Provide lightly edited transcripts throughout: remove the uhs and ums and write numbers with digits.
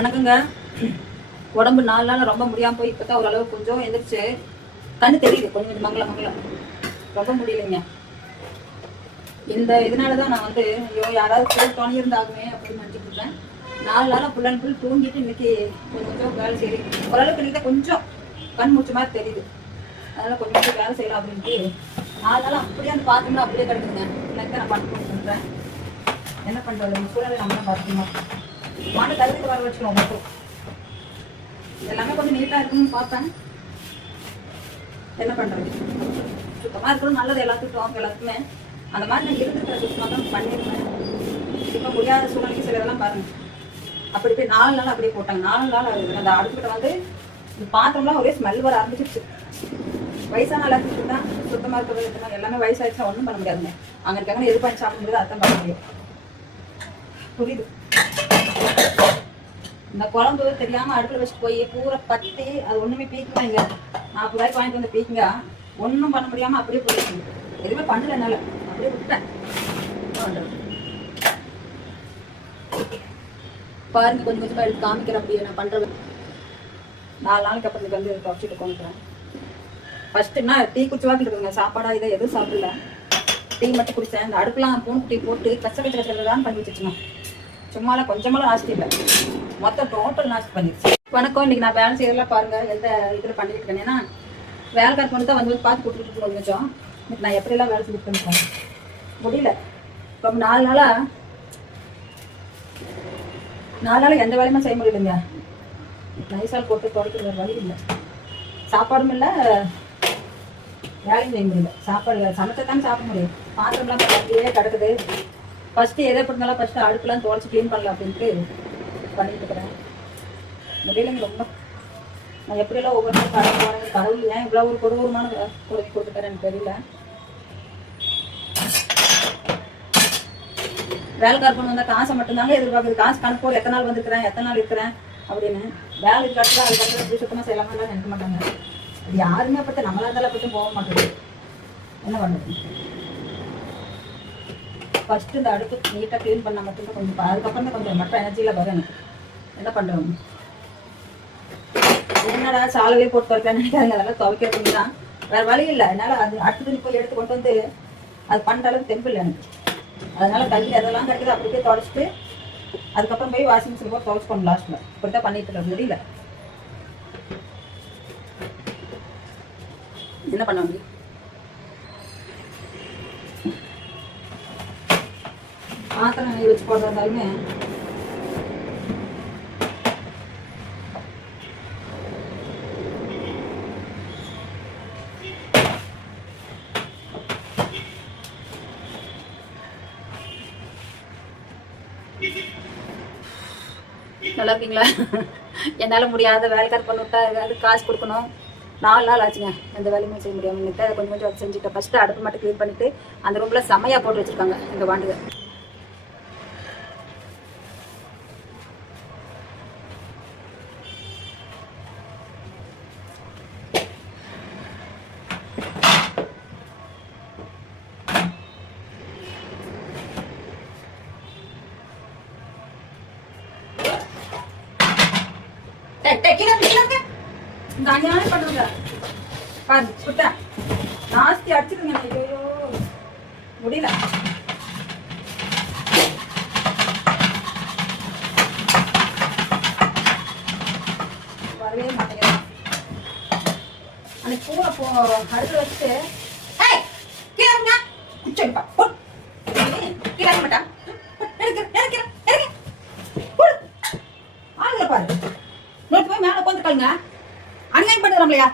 வணக்கங்க. உடம்பு 4 நாள் ரொம்ப முடியாமல் போய் இப்போ தான் ஓரளவு கொஞ்சம் எந்திரிச்சு கண்ணு தெரியுது, கொஞ்சம் மங்களம் ரொம்ப முடியலைங்க. இந்த இதனால தான் நான் வந்து ஐயோ யாராவது கூட துணை இருந்தாகுமே அப்படின்னு நினச்சிட்டு இருக்கேன். 4 நாளாக ஃபுல் அண்ட் ஃபுல் தூங்கிட்டு இன்னைக்கு கொஞ்சம் வேலை செய்யுது. ஓரளவுக்கு இன்னைக்கு கொஞ்சம் கண் முடிச்ச மாதிரி தெரியுது. அதனால் கொஞ்சம் வேலை செய்யலாம் அப்படின்ட்டு 4 நாள் அப்படியே அந்த பாத்திரம்லாம் அப்படியே கிடக்குதுங்க. எனக்கு தான் நான் பண்ணுறேன். என்ன பண்ணுறது, சூழ்நிலை நம்ம தான் பார்த்துக்கணும். மாட்டு கருத்துக்கு வர வச்சுக்கணும். மட்டும் எல்லாமே கொஞ்சம் நீட்டாக இருக்குன்னு பார்ப்பேன். என்ன பண்ணுறது, சுத்தமாக இருக்கணும், நல்லது எல்லாத்துக்குமே. அந்த மாதிரி நான் இருந்துக்கிற சுத்தமாக தான் பண்ணியிருக்கேன். இப்போ முடியாத சூழ்நிலைக்கு சில இதெல்லாம் பாருங்கள். அப்படி போய் 4 நாள் அப்படியே போட்டாங்க. 4 நாள் ஆகுது. அந்த அடுப்புக்கிட்ட வந்து இந்த பாத்திரம்லாம் ஒரே ஸ்மெல் வர ஆரம்பிச்சிருச்சு. வயசான எல்லாத்துக்கு தான் சுத்தமாக இருக்கிறது. எல்லாமே வயசாகிடுச்சா ஒன்றும் பண்ண முடியாதுங்க. அங்கே இருக்காங்க எது பண்ணி சாப்பிட முடியாது, அர்த்தம் பண்ண முடியும். புரியுது. இந்த குழம்பு தெரியாமல் அடுப்பில் வச்சுட்டு போய் பூரா பற்றி அது ஒன்றுமே பீக்குவாங்க. 40 ரூபாய்க்கு வாங்கிட்டு வந்து பீக்குங்க. ஒன்றும் பண்ண முடியாமல் அப்படியே போயிடுச்சு. எதுவுமே பண்ணல என்னால், அப்படியே விட்டேன். பாருங்க, கொஞ்சம் கொஞ்சமாக எடுத்து காமிக்கிறேன். அப்படியே நான் பண்ணுறது 4 நாளைக்கு அப்புறம் வந்து துவச்சிட்டு கொண்டுக்கிறேன். ஃபஸ்ட்டுன்னா டீ குடிச்சு வாக்கிட்டு இருக்குங்க. சாப்பாடாக இதை எதுவும் சாப்பிடல, டீ மட்டும் குடித்தேன். அந்த அடுப்புலாம் பூண்டு டீ போட்டு கச்சதான் பண்ணி வச்சுச்சுங்க. சும்மாலாம் கொஞ்சமெல்லாம் நாஸ்தி இல்லை, மொத்தம் டோட்டல் நாஸ்தி பண்ணிடுச்சு. வணக்கம். இன்னைக்கு நான் வேலை செய்யறதுலாம் பாருங்க எந்த இதில் பண்ணிட்டு இருக்கேன். ஏன்னா வேலைக்கார பொண்ணு தான் வந்து பார்த்து கொடுத்துட்டு கொஞ்சம் இன்னைக்கு நான் எப்படியெல்லாம் வேலை செஞ்சுட்டு இருக்கேன் முடியல. ரொம்ப 4 நாளாக எந்த வேலையுமே செய்ய முடியலைங்க. நைசால் போட்டு துடைக்கிற வழி இல்லை, சாப்பாடும் இல்லை, வேலையும் செய்ய முடியல. சாப்பாடு சமைச்சதானே சாப்பிட முடியும். பாத்திரம்லாம் அப்படியே கிடக்குது. ஃபஸ்ட்டு எதை பண்ணாலும் ஃபஸ்ட்டு அடுப்புலாம் துடைச்சி க்ளீன் பண்ணலாம் அப்படின்ட்டு பண்ணிட்டு இருக்கிறேன். முடியலைங்க ரொம்ப. நான் எப்படியெல்லாம் ஒவ்வொரு நாள் கடவுள் கடவுள் ஏன் இவ்வளோ ஒரு கொடூரமான கொடுத்து கொடுத்துட்டேன் எனக்கு தெரியல. வேலைக்கார பொண்ணு வந்தால் காசை மட்டும்தாங்க எதிர்பார்க்குது. காசு கணக்கு போல் எத்தனை நாள் வந்துருக்கிறேன், எத்தனை நாள் இருக்கிறேன் அப்படின்னு. வேலை கட்டுறா அதுக்கப்புறம் எப்படி சுத்தமாக செய்யலாமெல்லாம் நினைக்க மாட்டாங்க. அது யாருமே பற்றி நம்மளா இருந்தாலும் பற்றி போக மாட்டேங்குது. என்ன பண்ணுறது, ஃபஸ்ட்டு இந்த அடுப்பு நீட்டாக க்ளீன் பண்ணால் மட்டும்தான் கொஞ்சம், அதுக்கப்புறம் தான் கொஞ்சம் மற்ற எனர்ஜியில் வரும் எனக்கு. என்ன பண்ணுறோம், என்னடா சாலவே போட்டு துவைக்கலான்னு நினைக்காதுங்க. அதெல்லாம் துவைக்கிறதுக்கு தான் வேறு வழி இல்லை. என்னால் அது அடுத்த துணி போய் எடுத்து கொண்டு வந்து அது பண்ணுற அளவுக்கு தெம்பு இல்லை எனக்கு. அதனால் கல்வி அதெல்லாம் கிடைக்குது அப்படியே துடைச்சிட்டு அதுக்கப்புறம் போய் வாஷிங் மிஷின் போய் துவைச்சிக்கணும். லாஸ்ட்டில் இப்படி தான் பண்ணிட்டு இருக்க முடியல. என்ன பண்ண முடியும். பாத்திரம் நெய் வச்சு போடுறதாலுமே நல்லா இருக்கீங்களா? என்னால் முடியாத வேலைக்கார பண்ண விட்டா அது காசு கொடுக்கணும். 4 நாள் ஆச்சுங்க எந்த வேலையுமே செய்ய முடியாமல். இன்னைக்கு அதை கொஞ்சம் கொஞ்சம் செஞ்சுட்டேன். ஃபஸ்ட்டு அடுப்பு மட்டும் க்ளீன் பண்ணிவிட்டு அந்த ரூமில் செம்மையாக போட்டு வச்சுருக்காங்க எங்கள் வாண்டுக. இந்த அநியாயம் பண்ணுங்க பாருங்க, சுட்ட நாஸ்தி அடிச்சுடுங்க. ஐயோ முடியல. வரவே மாட்டேங்குது. அன்னைக்கு பூவை அடுத்து வச்சுட்டு குச்சடிப்பா கீழே மாட்டா ஆளுங்க பாரு. நோட்டு போய் மேலே உட்காந்துருக்காங்க. அநியாயம் பண்ணுறோம்லையா?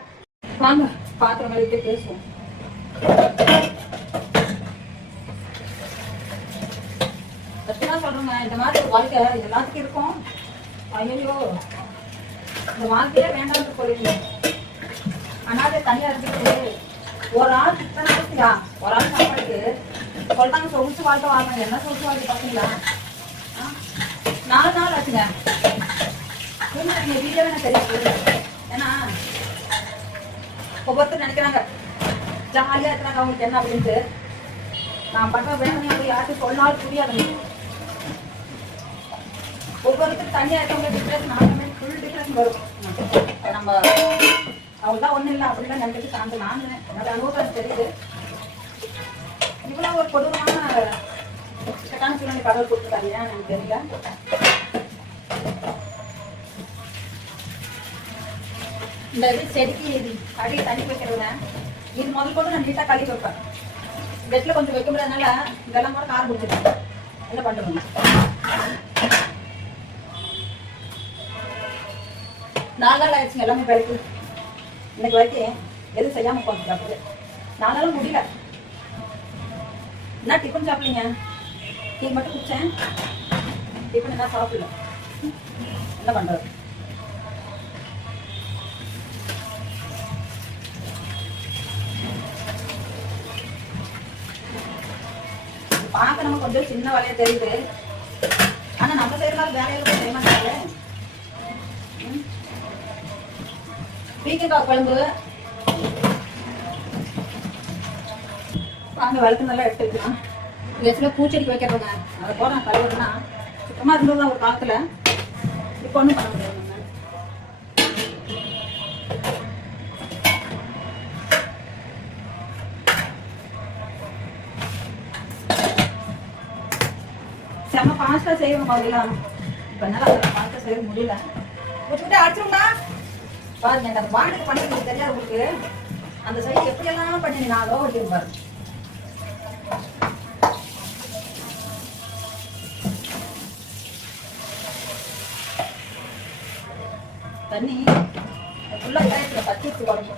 வாங்க பாத்திரம் கழுவிட்டு பேசுவோம். ஃபஸ்ட்டுதான் சொல்கிறோங்க, இந்த மாதிரி வாழ்க்கை எல்லாத்துக்கும் இருக்கும். ஐயோ இந்த வாழ்க்கையே வேண்டாம்னு சொல்லிடுங்க. ஆனால் தனியாக இருந்துட்டு ஒரு ஆள் இத்தனை ஆச்சுயா, ஒரு ஆள் சாப்பாடுக்கு சொல்லிட்டாங்க சொகுசு வாழ்க்கை வாங்க. என்ன சொகுசு வாழ்க்கை பார்த்தீங்களா? 4 நாள் ஆச்சுங்க. வீடியோவே எனக்கு தெரியாது. ஏன்னா ஒவ்வொருத்தர் நினைக்கிறாங்க ஜாலியாக இருக்கிறாங்க அவங்களுக்கு என்ன அப்படின்ட்டு. நான் பண்ணுற வேதனை அப்படி யாருக்கும் சொன்னாலும் புரியாது. ஒவ்வொருத்தரும் தனியாக இருக்கவங்க டிப்ரெஷன் ஆகவே ஃபுல் டிப்ரெஷன் வரும். நம்ம அவள்தான் ஒன்றும் இல்லை அப்படிலாம் நினைக்கிட்டு சார்ந்து நான் என்னோட அனுபவம் தெரியுது. இவ்வளோ ஒரு கொடூரமான கட்டான சூழ்நிலை கடவுள் கொடுத்துட்டாங்க, ஏன் எனக்கு தெரியல. இந்த இது செடிக்கு அடியை தண்ணி வைக்கிறதுல இது முதல் கூட நான் நீட்டாக கழுவி வைப்பேன். பெட்டில் கொஞ்சம் வைக்க முடியாதனால இதெல்லாம் கூட காரம் பிடிச்சிருக்கேன். என்ன பண்ணுறோம், 4 நாள் ஆயிடுச்சுங்க எல்லாமே பிறகு. இன்னைக்கு வரைக்கும் எதுவும் செய்யாமல் உட்காந்துருக்கு. 4 நாளும் முடியல. என்ன டிஃபன் சாப்பிடலீங்க, டீ மட்டும் குடிச்சேன். டிஃபன் என்ன சாப்பிடல, என்ன பண்ணுறது. பார்க்க நம்ம கொஞ்சம் சின்ன வேலையா தெரியுது, ஆனா நம்ம செய்யறதால வேலையில செய்ய மாட்டாங்க. பீக்கங்காய் குழம்பு வாங்க வளர்த்து நல்லா எடுத்து வைக்கலாம். எச்சுல பூச்செடிக்கு வைக்கிறவங்க அதை போட நான் கழுவுறதுனா சுத்தமா இருந்ததுதான் ஒரு காலத்துல. இப்போ ஒன்றும் பண்ண முடியாது. செம்ம ஃபாஸ்டா செய்வோம் அதெல்லாம். இப்ப என்னால ஃபாஸ்டா செய்ய முடியல. விட்டுவிட்டு அடிச்சிருந்தா பாருங்க, அந்த பாண்டுக்கு பண்ணி தெரியாது உங்களுக்கு. அந்த சைடு எப்படி எல்லாம் பண்ணி நான் லோ வட்டியும் பாருங்க. தண்ணி ஃபுல்லா இதாயிடுச்சு, பச்சிச்சு உடம்பு.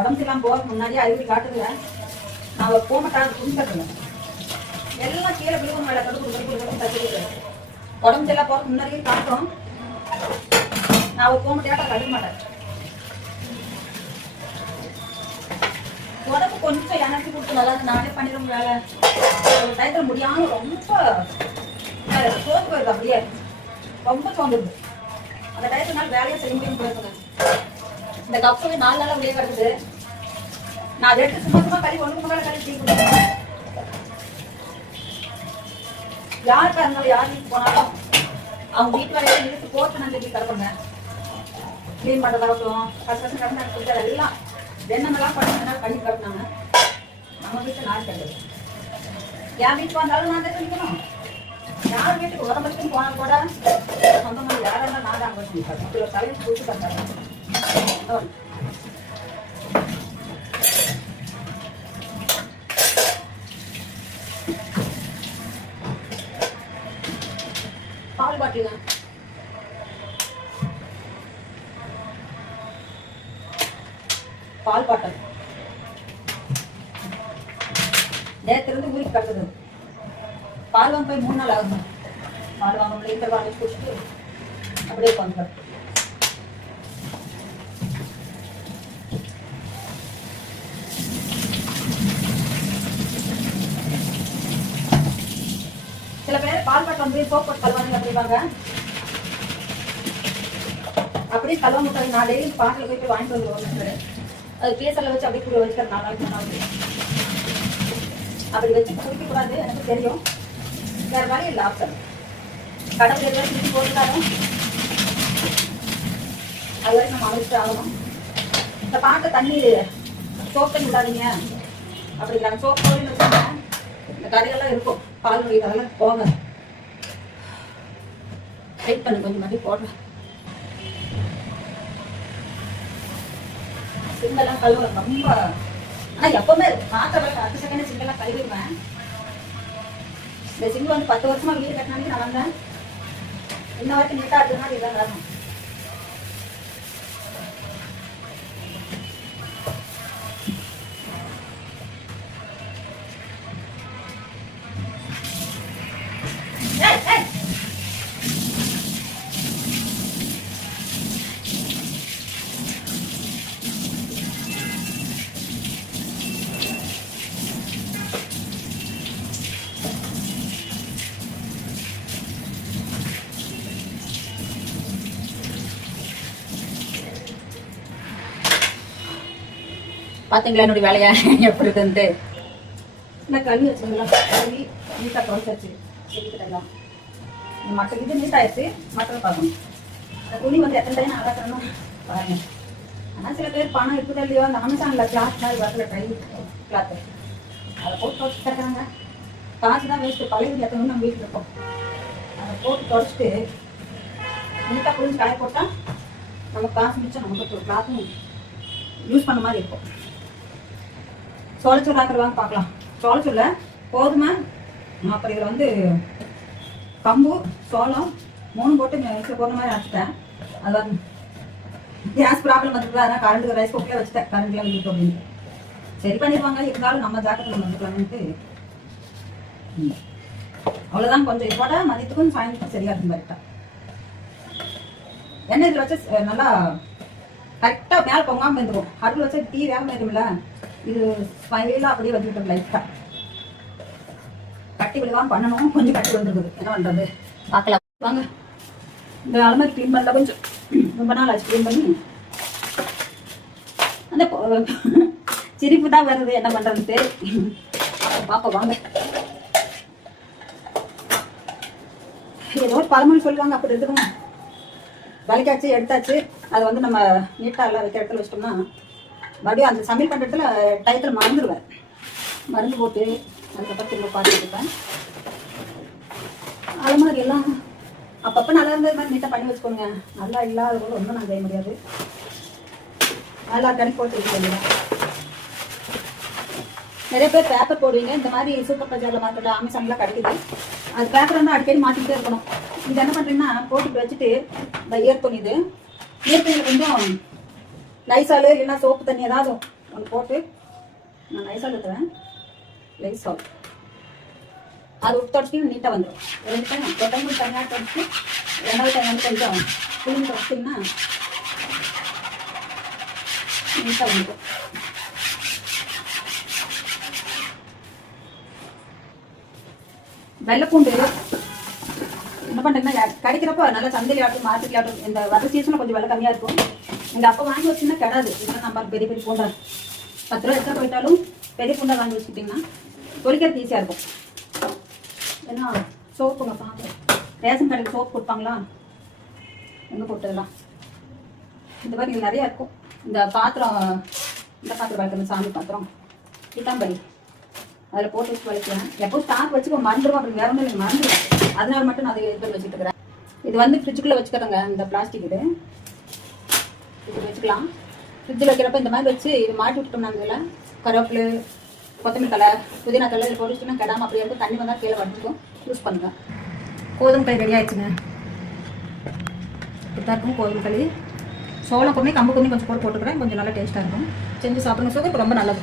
உடம்பு எல்லாம் போறதுக்கு முன்னாடியே அறிவு காட்டுதுல. நான் ஒரு போமட்டாக துணி கட்டுவேன், எல்லாம் கீழே விழுவும் மேலே கடுப்பு தச்சுட்டு உடம்பு எல்லாம் போகிறதுக்கு முன்னாடியே காட்டும். நான் ஒரு போமட்டையாட்ட கழுவ மாட்டேன். உடம்பு கொஞ்சம் எனர்ஜி கொடுத்து நல்லா நானே பண்ணிடுவோம் வேலை. ஒரு டயத்தில் முடியாமல் ரொம்ப சோர்ந்து போயிருது, அப்படியே ரொம்ப சோர்ந்துருது. அந்த டயத்துனால வேலையை செய்ய முடியும் போயிருக்குங்க. இந்த கப்பு 4 நாளாக வெளியே கிடக்குது. நான் அதை எடுத்து சும்மா கறி ஒன்றுக்கு மேலே கறி டீ கொடுத்தேன். யாருக்கா இருந்தாலும் யார் வீட்டுக்கு போனாலும் அவங்க வீட்டு வேலையை இழுத்து போட்டு நான் சொல்லி கிடப்பாங்க. கிளீன் பண்ணுறதாகட்டும், கஷ்டம் கடமை கொடுத்தாரு எல்லாம் வெண்ணமெல்லாம் பண்ணி கிடந்தாங்க. நம்ம வீட்டு நாள் கிடையாது. என் வீட்டுக்கு வந்தாலும் நான் தான் சொல்லிக்கணும். யார் வீட்டுக்கு உடம்புக்குன்னு போனால் கூட சொந்தமாக யாராக இருந்தாலும் நான் தான் அங்கே சொல்லிப்பாரு. அப்படி ஒரு தலையை கொடுத்து தந்தாங்க. பால் பாட்டில் பால் பாட்டல் நேரத்திலிருந்து ஊருக்கு கட்டுது. பால் வாங்க போய் 3 நாள் ஆகுது. பால் வாங்க லிட்டர் வாங்கி குடிச்சிட்டு அப்படியே உட்காந்து சில பேர் பால் பாட்டு வந்து சோப்பு கல்வாங்க அப்படிவாங்க. அப்படியே கல்வா முட்டை நான் டெய்லி பாட்டில் போயிட்டு வாங்கிட்டு வந்துடுவோம். அது கேசரில் வச்சு அப்படியே கூட வச்சுக்கிறேன் 4 நாளைக்கு 3 நாளைக்கு. அப்படி வச்சு குடிக்கக்கூடாது, எனக்கு தெரியும். வேற மாதிரி இல்லை ஆப்ஷன். கடவுள் எதாவது திருப்பி போட்டுட்டாலும் அது வரைக்கும் நம்ம அமைச்சிட்டு ஆகணும். இந்த பாட்டை தண்ணி சோப் தண்ணி விடாதீங்க அப்படிங்கிறாங்க. சோப் போடுன்னு வச்சுங்க, இந்த கறியெல்லாம் இருக்கும், பால் வழி அதெல்லாம் போங்க. வெயிட் பண்ணு, கொஞ்சம் மாதிரி போடுறேன். சிங்கெல்லாம் கழுவுறேன் ரொம்ப. ஆனால் எப்பவுமே மாத்திரை 10 செகண்ட் சிங்கெல்லாம் கழுவிடுவேன். இந்த சிங்கு வந்து 10 வருஷமா வீடு கட்டினாலே நான் வந்தேன். இன்ன வரைக்கும் நீட்டாக இருக்குதுன்னா இதுதான் காரணம். பார்த்தீங்களா என்னுடைய வேலையா எப்படி இருந்து இந்த கல்வி வச்சுக்கலாம். கல்வி நீட்டாக குறைச்சாச்சு. மற்ற இது நீட் ஆயிடுச்சு, மற்றது பார்க்கணும். அந்த துணி வந்து எத்தனை டைம் அழகணும் பாருங்க. ஆனால் சில பேர் பணம் இருக்குதோ இல்லையோ அந்த அமேசானில் கிளாத் மாதிரி வரல, ட்ரை கிளாத்து அதை போட்டு தொடச்சி தர்றாங்க. காசு தான் வேஸ்ட்டு. பழைய வீட்டில் எத்தனை நம்ம வீட்டில் இருக்கோம். அதை போட்டு தொடச்சிட்டு நீட்டாக புரிஞ்சு காய போட்டால் நம்ம காசு மிச்சம், நமக்கு ஒரு கிளாத்தும் யூஸ் பண்ண மாதிரி இருக்கும். சோளச்சூர் ஆக்குறவாங்க பார்க்கலாம். சோளச்சூரில் கோதுமை, அப்புறம் இதில் வந்து கம்பு, சோளம் 3 போட்டு மிக்ஸில் போடுற மாதிரி அரைச்சிட்டேன். அதான் கேஸ் ப்ராப்ளம் வந்துருக்கு, அதனால் கரண்ட் ரைஸ் குக்கரில் வச்சுட்டேன். கரண்ட்லாம் வீட்டு அப்படின்னு சரி பண்ணிடுவாங்க. இருந்தாலும் நம்ம ஜாக்கிரதை வந்துக்கலாம்ட்டு அவ்வளோதான். கொஞ்சம் இதோட மதியத்துக்கும் சாயந்தரம் சரியாக இருக்கும். கரெக்டாக எண்ணெய் இதில் வச்சு நல்லா கரெக்டாக மேலே பொங்காமல் இருந்துக்கும். அடுப்பில் வச்சு டீ வேகாமல் இருக்கும்ல, இது ஸ்மைலாக அப்படியே வச்சுக்கிட்டோம். லைட்டாக கட்டி விழுவாமல் பண்ணணும். கொஞ்சம் கட்டி வந்துருக்குது, என்ன பண்ணுறது பார்க்கலாம் வாங்க. இந்த அலமாரி க்ளீன் பண்ணல, கொஞ்சம் ரொம்ப நாள் ஆச்சு க்ளீன் பண்ணி. அந்த சிரிப்பு தான் வருது, என்ன பண்ணுறதுன்ட்டு பார்ப்போம் வாங்க. ஏதோ ஒரு பழமொழி சொல்லுவாங்க, அப்படி இருக்குதுங்க. வலிக்காச்சு எடுத்தாச்சு, அதை வந்து நம்ம நீட்டாக எல்லாம் வைக்கிற இடத்துல வச்சிட்டோம்னா மறுபடியும் அந்த சமையல் பண்ணுற இடத்துல டயத்தில் மறந்துடுவேன். மருந்து போட்டு அதுக்கப்புறம் திரும்ப பார்த்துருப்பேன். அலமாரி எல்லாம் அப்பப்போ நல்லா இருந்தது மாதிரி நீட்டாக பண்ணி வச்சுக்கோங்க. நல்லா இல்லாத கூட ஒன்றும் நான் செய்ய முடியாது. நல்லா கணக்கு போட்டு வைக்க. நிறைய பேர் பேப்பர் போடுவீங்க. இந்த மாதிரி சூப்பர் பஜாரில் மார்க்கெட்டில் அமேசான்லாம் கிடைக்குது. அது பேப்பர் வந்து அடிக்கடி மாற்றிக்கிட்டே இருக்கணும். இது என்ன பண்ணுறீங்கன்னா போட்டுட்டு வச்சுட்டு இந்த ஈரத்துணி, இது ஈரத்துணியில் கொஞ்சம் லைசால் இல்லைன்னா சோப்பு தண்ணி ஏதாவது ஒன்று போட்டு, நான் லைசால் ஊற்றுவேன். லைசால் அது விட்டு தொடச்சிட்டு நீட்டாக வந்துடும். 2 டைம் ஒரு டைம் தனியாக தொடச்சி 2வது டைம் வந்து கொஞ்சம் புளிஞ்சு தொடச்சிட்டிங்கன்னா நீட்டாக வந்துடும். வெள்ளைப்பூண்டு என்ன பண்ணுறீங்கன்னா கிடைக்கிறப்போ நல்லா சந்தையில் ஆட்டும், மார்க்கெட்டில் ஆட்டும். இந்த வர சீசனில் கொஞ்சம் விலை கம்மியாக இருக்கும். எங்கள் அப்போ வாங்கி வச்சுன்னா கிடாது. இதெல்லாம் நம்ம பெரிய பெரிய பூண்டா 10 ரூபா எடுத்து போயிட்டாலும் பெரிய பூண்டா வாங்கி வச்சுக்கிட்டிங்கன்னா பொரிக்கிறது ஈஸியாக இருக்கும். ஏன்னா சோப்புங்க பார்க்குறேன், ரேஷன் கடையில் சோப்பு கொடுப்பாங்களா, எங்கே போட்டதெல்லாம் இந்த மாதிரி இது நிறையா இருக்கும். இந்த பாத்திரம், இந்த பாத்திரம் வளர்க்குற சாமி பாத்திரம், இட்டாம்பரி அதில் போட்டு வச்சு வளர்க்குறேன். எப்போ ஸ்டாக் வச்சுக்கோ மறந்துடும். அப்படி வேற ஒன்றும் எனக்கு மறந்துடும். அதனால மட்டும் நான் அதை எடுத்து வச்சுட்டு இருக்கிறேன். இது வந்து ஃப்ரிட்ஜுக்குள்ளே வச்சுக்கிறேங்க. இந்த பிளாஸ்டிக் இது வச்சுக்கலாம். ஃப்ரிட்ஜில் வைக்கிறப்ப இந்த மாதிரி வச்சு இது மாட்டி விட்டுட்டோம்னா இதில் கருவேப்பிலை, கொத்தமல்லி தலை, புதினா தலை இதில் போட்டு வச்சுன்னா கிடாமல் அப்படியே இருக்கும். தண்ணி வந்தால் கீழே வடிச்சிக்கும், யூஸ் பண்ணுங்க. கோதுமை களி ரெடி ஆயிடுச்சுங்க. இப்படிதான் இருக்கும் கோதுமை களி. சோளம் கொண்டு கம்பு கொண்டு கொஞ்சம் போட்டுக்கிறேன். கொஞ்சம் நல்லா டேஸ்ட்டாக இருக்கும். செஞ்சு சாப்பிடுங்க. சுகருக்கு ரொம்ப நல்லது.